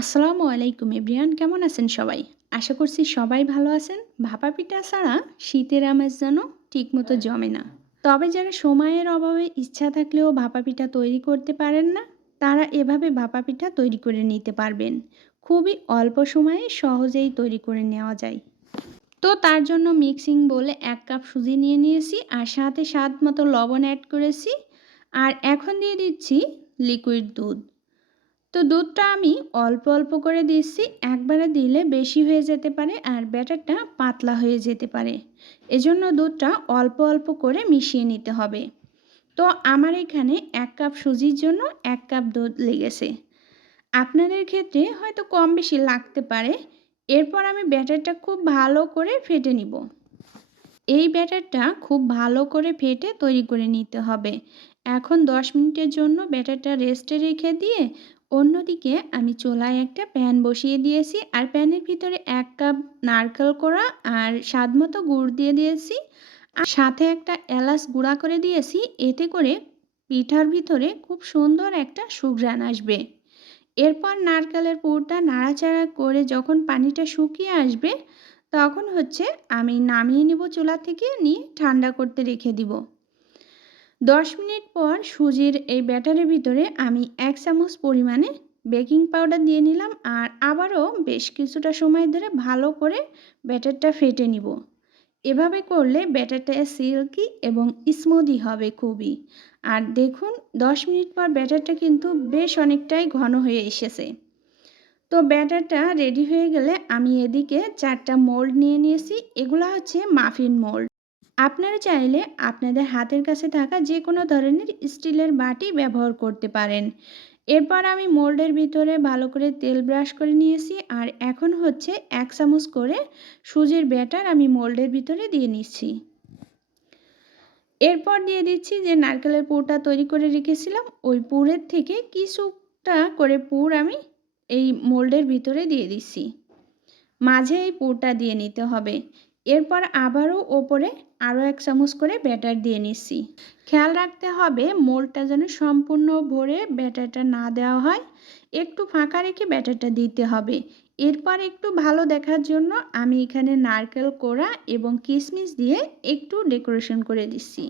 আসসালামু আলাইকুম এব্রিয়ান কেমন আছেন সবাই? আশা করছি সবাই ভালো আছেন। ভাপা পিঠা ছাড়া শীতের আমেজ যেন ঠিকমতো জমে না। তবে যারা সময়ের অভাবে ইচ্ছা থাকলেও ভাপা পিঠা তৈরি করতে পারেন না, তারা এভাবে ভাপা পিঠা তৈরি করে নিতে পারবেন। খুবই অল্প সময়ে সহজেই তৈরি করে নেওয়া যায়। তো তার জন্য মিক্সিং বলে এক কাপ সুজি নিয়ে নিয়েছি আর সাথে স্বাদ মতো লবণ অ্যাড করেছি। আর এখন দিয়ে দিচ্ছি লিকুইড দুধ। তো দুধটা আমি অল্প অল্প করে দিচ্ছি। একবারে দিলে বেশি হয়ে যেতে পারে আর ব্যাটারটা পাতলা হয়ে যেতে পারে। এজন্য দুধটা অল্প অল্প করে মিশিয়ে নিতে হবে। তো আমার এখানে এক কাপ সুজির জন্য এক কাপ দুধ লেগেছে। আপনাদের ক্ষেত্রে হয়তো কম বেশি লাগতে পারে। এরপর আমি ব্যাটারটা খুব ভালো করে ফেটে নিব। এই ব্যাটারটা খুব ভালো করে ফেটে তৈরি করে নিতে হবে। এখন দশ মিনিটের জন্য ব্যাটারটা রেস্টে রেখে দিয়ে অন্যদিকে আমি চোলায় একটা প্যান বসিয়ে দিয়েছি আর প্যানের ভিতরে এক কাপ নারকেল কোড়া আর স্বাদ মতো গুড় দিয়ে দিয়েছি। আর সাথে একটা এলাচ গুঁড়া করে দিয়েছি, এতে করে পিঠার ভিতরে খুব সুন্দর একটা সুঘ্রাণ আসবে। এরপর নারকেলের পুরটা নাড়াচাড়া করে যখন পানিটা শুকিয়ে আসবে, তখন হচ্ছে আমি নামিয়ে নিব চুলা থেকে, নিয়ে ঠান্ডা করতে রেখে দিব। দশ মিনিট পর সুজির এই ব্যাটারের ভিতরে আমি এক চামচ পরিমাণে বেকিং পাউডার দিয়ে নিলাম আর আবারও বেশ কিছুটা সময় ধরে ভালো করে ব্যাটারটা ফেটে নিব। এভাবে করলে ব্যাটারটা সিল্কি এবং স্মুদি হবে খুবই। আর দেখুন, দশ মিনিট পর ব্যাটারটা কিন্তু বেশ অনেকটাই ঘন হয়ে এসেছে। তো ব্যাটারটা রেডি হয়ে গেলে আমি এদিকে চারটা মোল্ড নিয়ে নিয়েছি। এগুলো হচ্ছে মাফিন মোল্ড। আপনারা চাইলে আপনাদের হাতের কাছে থাকা যে কোনো ধরনের স্টিলের বাটি ব্যবহার করতে পারেন। এরপর আমি মোল্ডের ভিতরে ভালো করে তেল ব্রাশ করে নিয়েছি আর এখন হচ্ছে এক চামচ করে সুজির ব্যাটার আমি মোল্ডের ভিতরে দিয়ে নিচ্ছি। এরপর দিয়ে দিচ্ছি যে নারকেলের পুরটা তৈরি করে রেখেছিলাম, ওই পুরের থেকে কিছুটা করে পুর আমি এই মোল্ডের ভিতরে দিয়ে দিচ্ছি। মাঝে এই পুরটা দিয়ে নিতে হবে। এরপর আবারও ওপরে আরও এক চামচ করে ব্যাটার দিয়ে নিচ্ছি। খেয়াল রাখতে হবে মোলটা যেন সম্পূর্ণ ভরে ব্যাটারটা না দেওয়া হয়। একটু ফাঁকা রেখে ব্যাটারটা দিতে হবে। এরপর একটু ভালো দেখার জন্য আমি এখানে নারকেল কোড়া এবং কিশমিশ দিয়ে একটু ডেকোরেশন করে দিচ্ছি।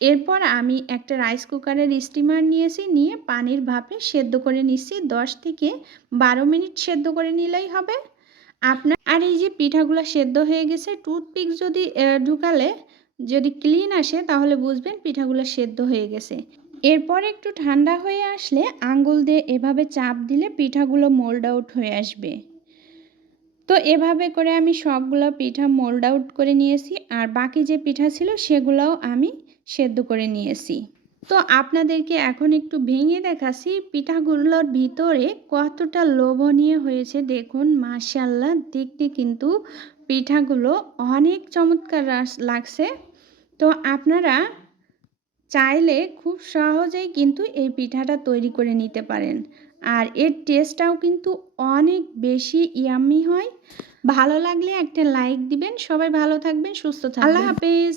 এরপর আমি একটা রাইস কুকারের স্টিমার নিয়েছি, নিয়ে পানির ভাপে সেদ্ধ করে নিচ্ছি। দশ থেকে বারো মিনিট সেদ্ধ করে নিলেই হবে। আপনার আর এই যে পিঠাগুলো সেদ্ধ হয়ে গেছে, টুথপিক যদি ঢুকালে যদি ক্লিন আসে, তাহলে বুঝবেন পিঠাগুলো সেদ্ধ হয়ে গেছে। এরপর একটু ঠান্ডা হয়ে আসলে আঙ্গুল দিয়ে এভাবে চাপ দিলে পিঠাগুলো মোল্ড আউট হয়ে আসবে। তো এভাবে করে আমি সবগুলো পিঠা মোল্ড আউট করে নিয়েছি, আর বাকি যে পিঠা ছিল সেগুলোও আমি সেদ্ধ করে নিয়েছি। তো আপনাদেরকে এখন একটু ভেঙে দেখাচ্ছি পিঠাগুলোর ভিতরে কতটা লোভনীয় হয়েছে দেখুন মাশাল্লাহ দেখতে কিন্তু পিঠাগুলো অনেক চমৎকার লাগছে। তো আপনারা চাইলে খুব সহজেই কিন্তু এই পিঠাটা তৈরি করে নিতে পারেন। আর এর টেস্টটাও কিন্তু অনেক বেশি ইয়ামি হয়। ভালো লাগলে একটা লাইক দিবেন। সবাই ভালো থাকবেন, সুস্থ থাকবেন। আল্লাহ হাফেজ।